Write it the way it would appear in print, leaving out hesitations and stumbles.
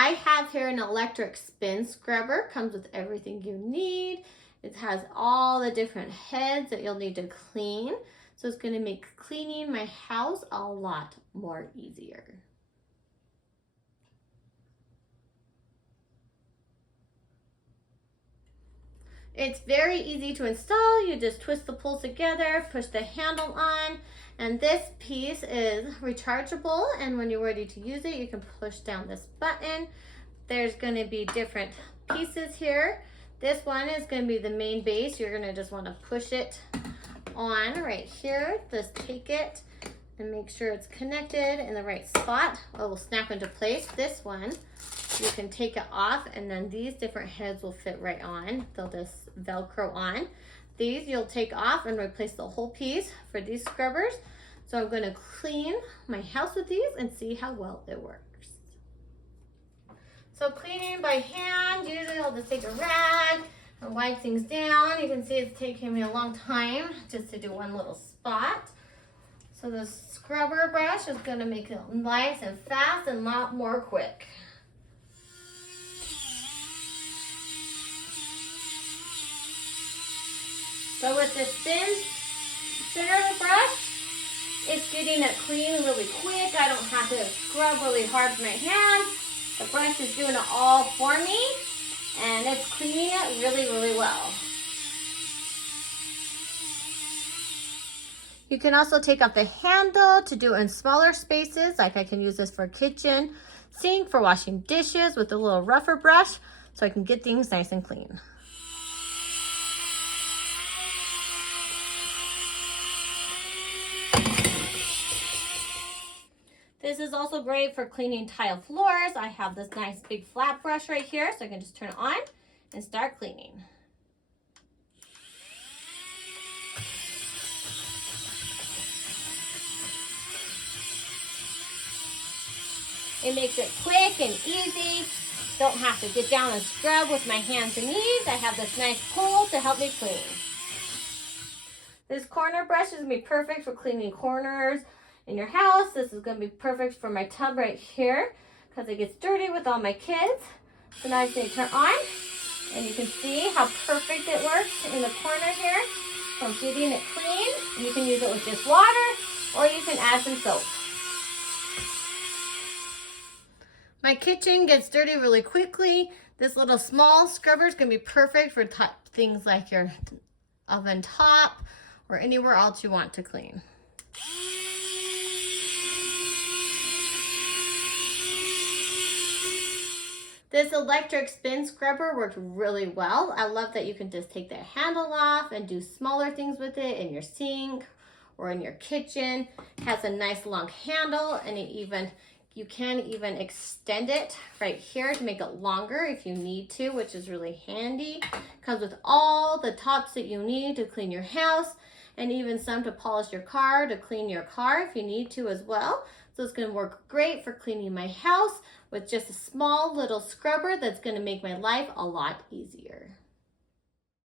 I have here an electric spin scrubber. Comes with everything you need. It has all the different heads that you'll need to clean. So it's going to make cleaning my house a lot more easier. It's very easy to install. You just twist the pulls together, push the handle on, and this piece is rechargeable, and when you're ready to use it, you can push down this button. There's going to be different pieces here. This one is going to be the main base. You're going to just want to push it on right here. Just take it and make sure it's connected in the right spot. It will snap into place. This one, you can take it off, and then these different heads will fit right on. They'll just Velcro on. These you'll take off and replace the whole piece for these scrubbers. So I'm going to clean my house with these and see how well it works. So cleaning by hand, usually I'll just take a rag and wipe things down. You can see it's taking me a long time just to do one little spot. So the scrubber brush is going to make it nice and fast and a lot more quick. So with the spinner brush, it's getting it clean really quick. I don't have to scrub really hard with my hands. The brush is doing it all for me, and it's cleaning it really, really well. You can also take off the handle to do it in smaller spaces, like I can use this for kitchen, sink, for washing dishes with a little rougher brush, so I can get things nice and clean. This is also great for cleaning tile floors. I have this nice big flat brush right here, so I can just turn it on and start cleaning. It makes it quick and easy. Don't have to get down and scrub with my hands and knees. I have this nice pole to help me clean. This corner brush is going to be perfect for cleaning corners in your house. This is going to be perfect for my tub right here because it gets dirty with all my kids. So now I just need to turn on, and you can see how perfect it works in the corner here. So I'm getting it clean. You can use it with just water, or you can add some soap. My kitchen gets dirty really quickly. This little small scrubber is going to be perfect for things like your oven top or anywhere else you want to clean. This electric spin scrubber works really well. I love that you can just take the handle off and do smaller things with it in your sink or in your kitchen. It has a nice long handle, and you can even extend it right here to make it longer if you need to, which is really handy. Comes with all the tops that you need to clean your house, and even some to polish your car, to clean your car if you need to as well. So it's going to work great for cleaning my house with just a small little scrubber that's going to make my life a lot easier.